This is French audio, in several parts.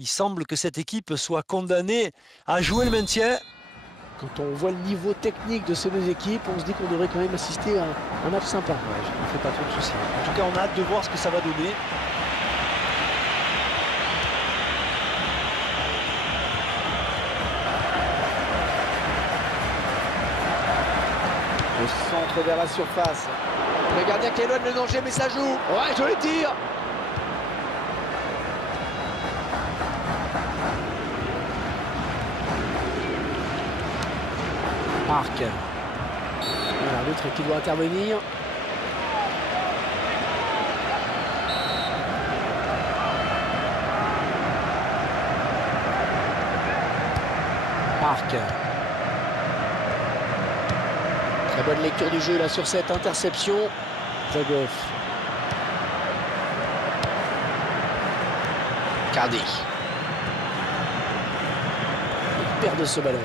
Il semble que cette équipe soit condamnée à jouer le maintien. Quand on voit le niveau technique de ces deux équipes, on se dit qu'on devrait quand même assister à un match sympa. Ouais, je ne me fais pas trop de soucis. En tout cas, on a hâte de voir ce que ça va donner. Le centre vers la surface. Le gardien qui éloigne le danger, mais ça joue. Ouais, joli tir. Marc. L'arbitre qui doit intervenir. Marc. Très bonne lecture du jeu là sur cette interception. Zagoff. Cardi. Il perd de ce ballon.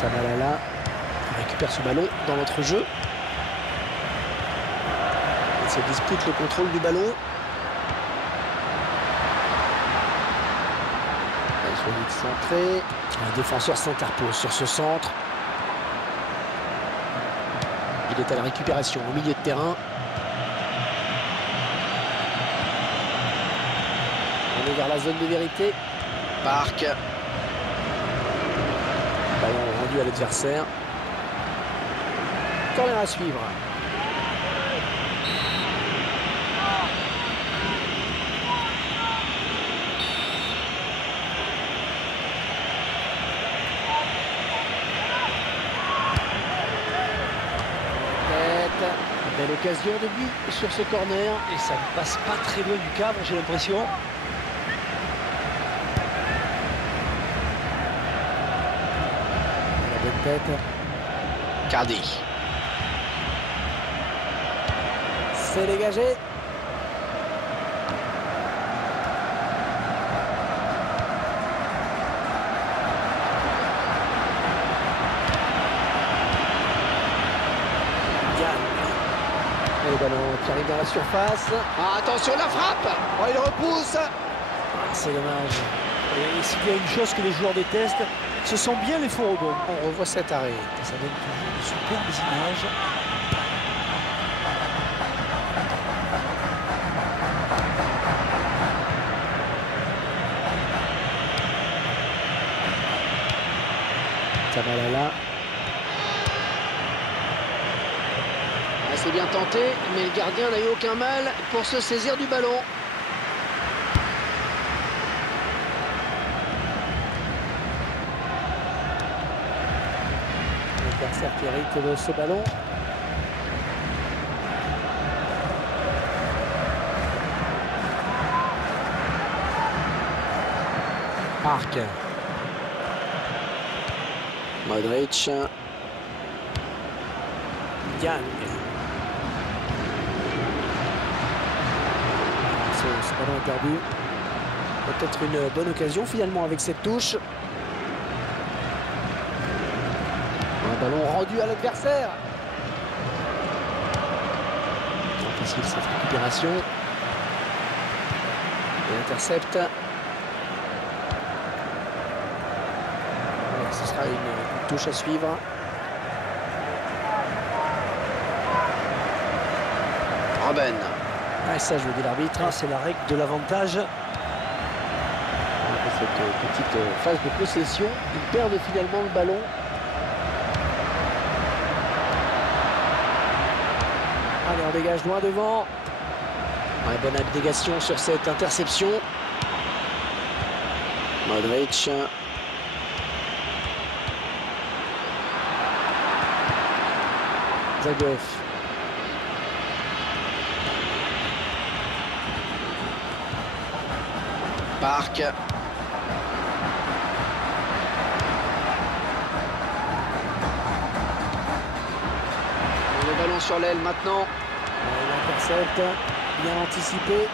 Tamalala récupère ce ballon dans notre jeu. Il se dispute le contrôle du ballon. Il soit vite centré. Le défenseur s'interpose sur ce centre. Il est à la récupération au milieu de terrain. On est vers la zone de vérité. Parc. Ballon rendu à l'adversaire. Corner à suivre. Belle occasion de but sur ce corner. Et ça ne passe pas très loin du cadre, j'ai l'impression. La bonne tête. Cardi. C'est dégagé. Et le ballon qui arrive dans la surface. Ah, attention, la frappe. Oh, il repousse. C'est dommage. Et s'il y a une chose que les joueurs détestent, ce sont bien les faux rebonds. On revoit cet arrêt. Ça donne toujours de superbes images. Tamalala. C'est bien tenté, mais le gardien n'a eu aucun mal pour se saisir du ballon. L'adversaire qui hérite de ce ballon. Marc. Modric. Gagne. Ce ballon est perdu. Peut-être une bonne occasion finalement avec cette touche. Un ballon rendu à l'adversaire. Très facile cette récupération. Et intercepte. Et ce sera une touche à suivre. Robben. Ah, ça, je veux dire l'arbitre. C'est la règle de l'avantage. Cette petite phase de possession, ils perdent finalement le ballon. Allez, on dégage loin devant. Ouais, bonne abnégation sur cette interception. Modric. Zagoff. Parc. Le ballon sur l'aile maintenant. Il intercepte, bien anticipé.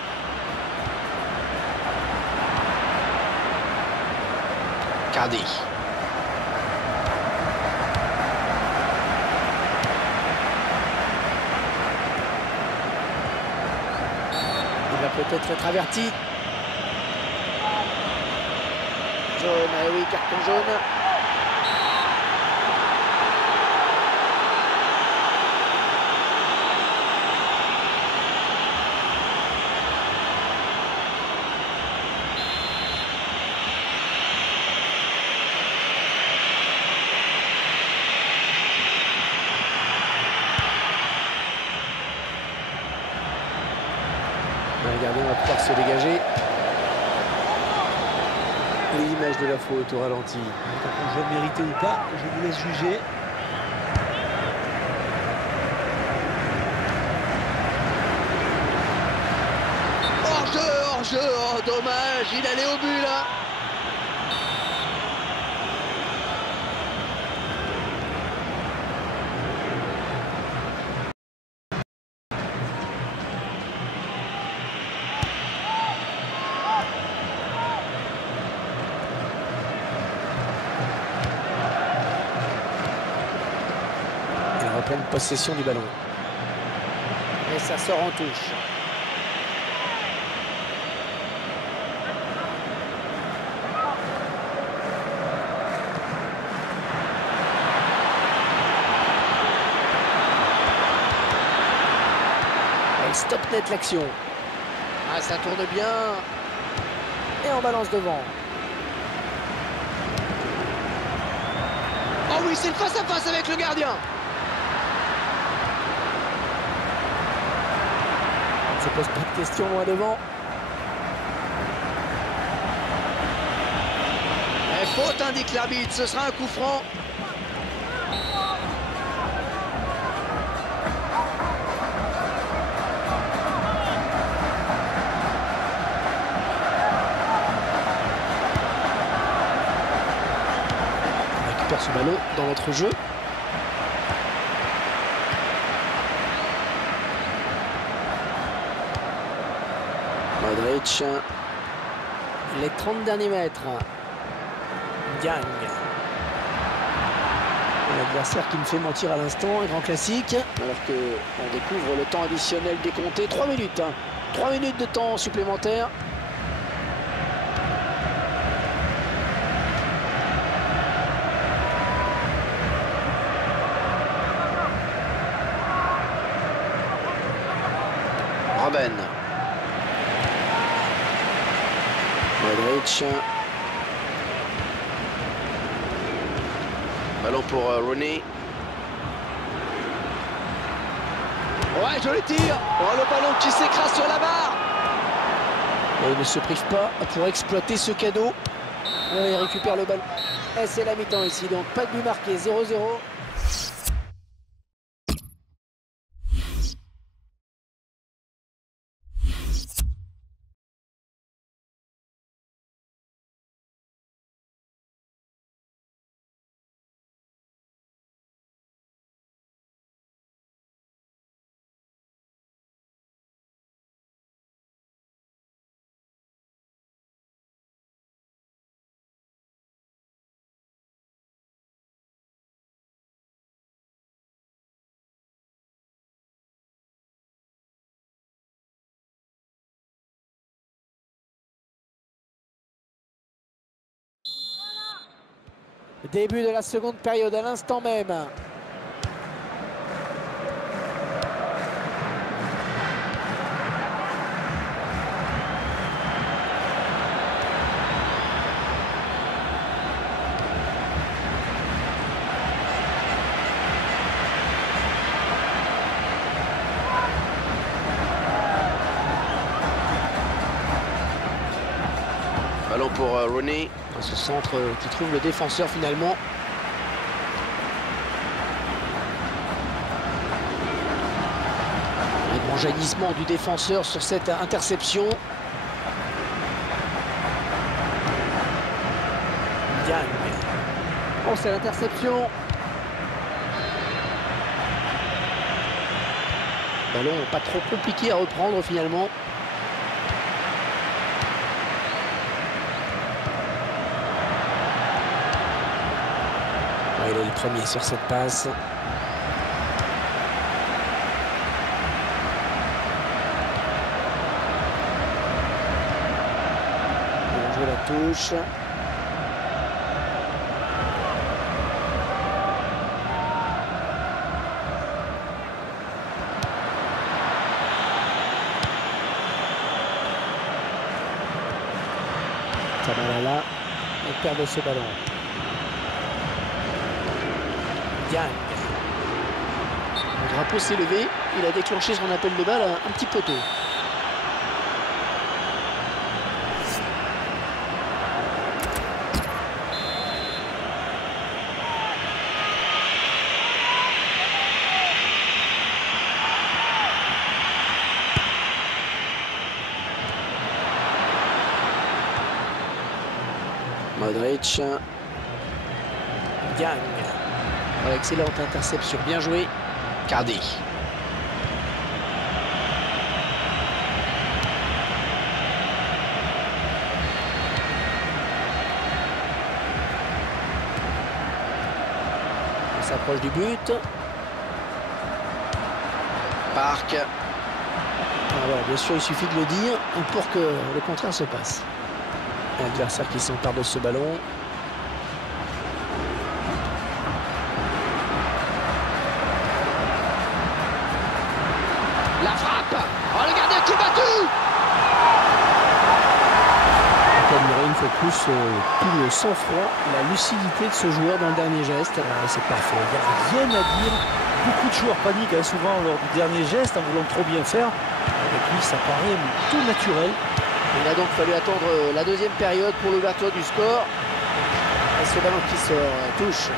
Cardi. peut-être être averti. Jaune, eh oui, carton jaune. Regardez, on va pouvoir se dégager. L'image de la faute au ralenti. Quand je vais mériter ou pas, je vous laisse juger. Hors-jeu, oh dommage, il allait au but là. Pleine possession du ballon. Et ça sort en touche. Elle stop net l'action. Ah, ça tourne bien. Et on balance devant. Oh oui, c'est le face-à-face avec le gardien. On se pose pas de questions loin devant. Et faute, indique l'arbitre, ce sera un coup franc. On récupère ce ballon dans notre jeu. Modric, les 30 derniers mètres. Diagne. L'adversaire qui me fait mentir à l'instant, un grand classique. Alors qu'on découvre le temps additionnel décompté. 3 minutes. 3 minutes de temps supplémentaire. Robben. Modric. Ballon pour Rooney. Ouais, joli tir. Oh, le ballon qui s'écrase sur la barre. Et il ne se prive pas pour exploiter ce cadeau. Il récupère le ballon. Et c'est la mi-temps ici, donc pas de but marqué, 0-0. Début de la seconde période à l'instant même. Ballon pour Rooney. Ce centre qui trouve le défenseur finalement. Un grand jaillissement du défenseur sur cette interception. Diagne. Oh, c'est l'interception. Ballon pas trop compliqué à reprendre finalement. Il est le premier sur cette passe. touche. Tamalala, on perd ce ballon. Yang. Le drapeau s'est levé, il a déclenché son appel de balle un petit peu tôt. Modric. Yang. Excellente interception, bien joué. Cardi. On s'approche du but. Park. Voilà, bien sûr, il suffit de le dire pour que le contraire se passe. L'adversaire qui s'empare de ce ballon. La frappe. Oh, le gardien qui est battu. Une fois plus tout le sang-froid, la lucidité de ce joueur dans le dernier geste. C'est parfait, il n'y a rien à dire. Beaucoup de joueurs paniquent souvent lors du dernier geste en voulant trop bien faire. Avec lui, ça paraît tout naturel. Il a donc fallu attendre la deuxième période pour l'ouverture du score. Et ce ballon qui sort, touche.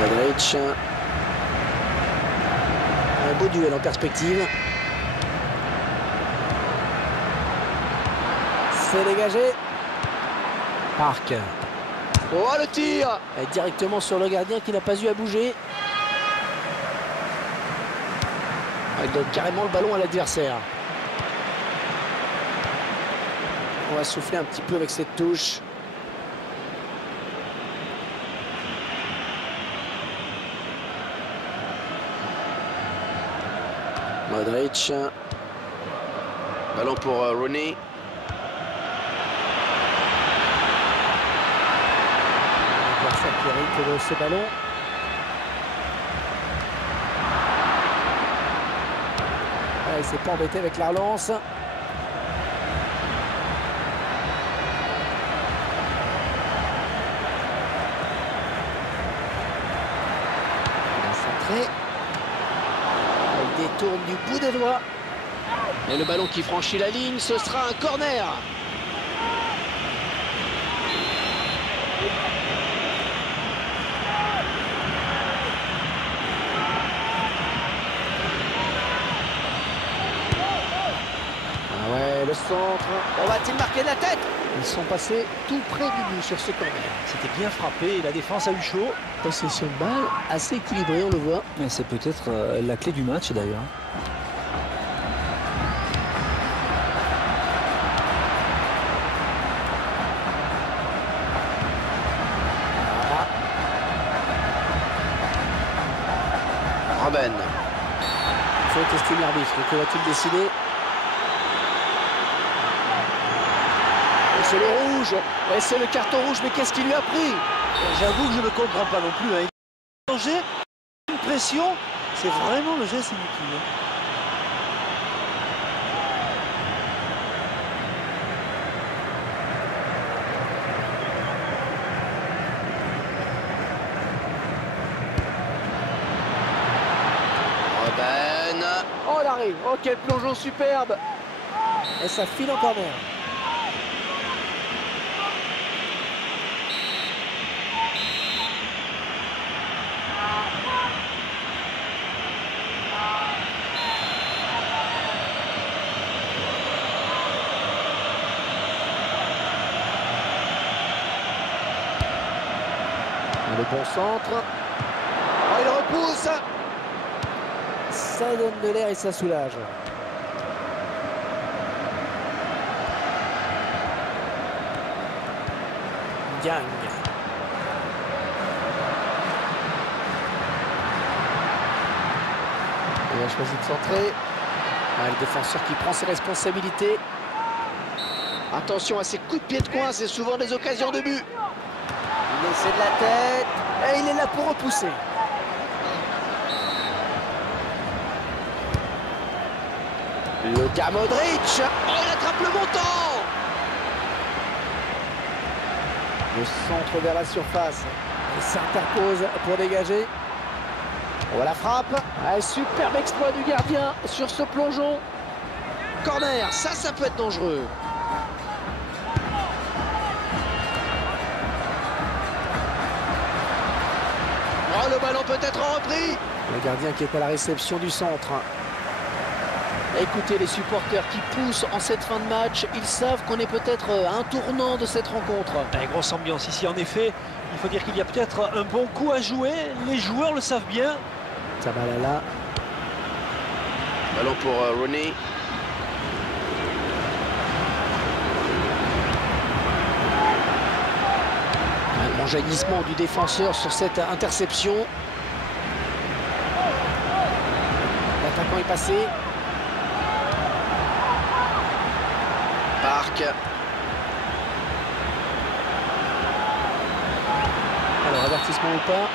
Modric. Un beau duel en perspective. C'est dégagé. Park. Oh, le tir! Et directement sur le gardien qui n'a pas eu à bouger. Il donne carrément le ballon à l'adversaire. On va souffler un petit peu avec cette touche. Modric. Ballon pour Rooney. L'adversaire qui hérite de ce ballon. Il ne s'est pas embêté avec la relance. Il a centré. Il détourne du bout des doigts. Et le ballon qui franchit la ligne, ce sera un corner. Le centre, on va-t-il marquer de la tête? Ils sont passés tout près du but sur ce corner. C'était bien frappé et la défense a eu chaud. Possession de balle assez équilibrée, on le voit. C'est peut-être la clé du match d'ailleurs. Robben. Il faut tester l'arbitre. Que va-t-il décider? C'est le rouge, ouais, c'est le carton rouge, mais qu'est-ce qu'il lui a pris? J'avoue que je ne comprends pas non plus. Danger, une pression, c'est vraiment le geste inutile. Robben. Oh, l'arrêt, oh, quel plongeon superbe. Et ça file en corner. Le bon centre. Oh, il repousse. Ça donne de l'air et ça soulage. Yang. Il a choisi de centrer. Ah, le défenseur qui prend ses responsabilités. Attention à ses coups de pied de coin, c'est souvent des occasions de but. Il essaie de la tête et il est là pour repousser. Luka Modric. Oh, il attrape le montant. Le centre vers la surface. Il s'interpose pour dégager. On voit la frappe. Ah, superbe exploit du gardien sur ce plongeon. Corner, ça peut être dangereux. Oh, le ballon peut être repris. Le gardien qui est à la réception du centre. Écoutez les supporters qui poussent en cette fin de match. Ils savent qu'on est peut-être à un tournant de cette rencontre. Grosse ambiance ici, en effet. Il faut dire qu'il y a peut-être un bon coup à jouer. Les joueurs le savent bien. Tabalala. Ballon pour Rooney. Un grand jaillissement du défenseur sur cette interception. L'attaquant est passé. Park. Alors, avertissement ou pas?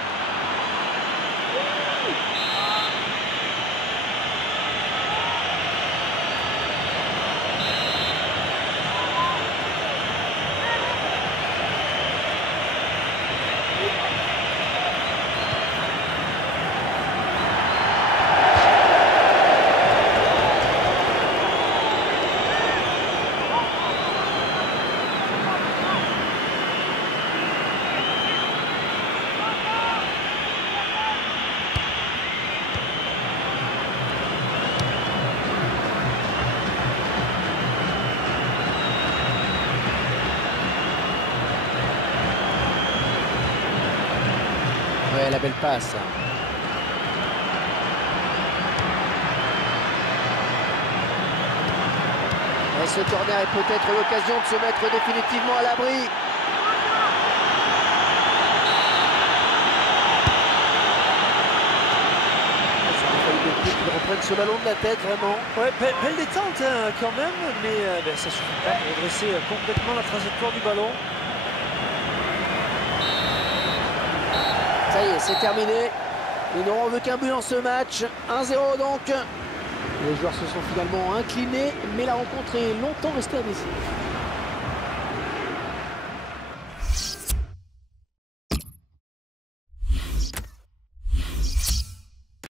Ouais, la belle passe. Et ce corner est peut-être l'occasion de se mettre définitivement à l'abri. Ça a fallu depuis qu'il reprenne ce ballon de la tête, vraiment. Ouais, belle détente hein, quand même, mais ça suffit pas pour redresser complètement la trajectoire du ballon. Ça y est, c'est terminé. Ils n'auront vu qu'un but dans ce match. 1-0 donc. Les joueurs se sont finalement inclinés, mais la rencontre est longtemps restée indécise.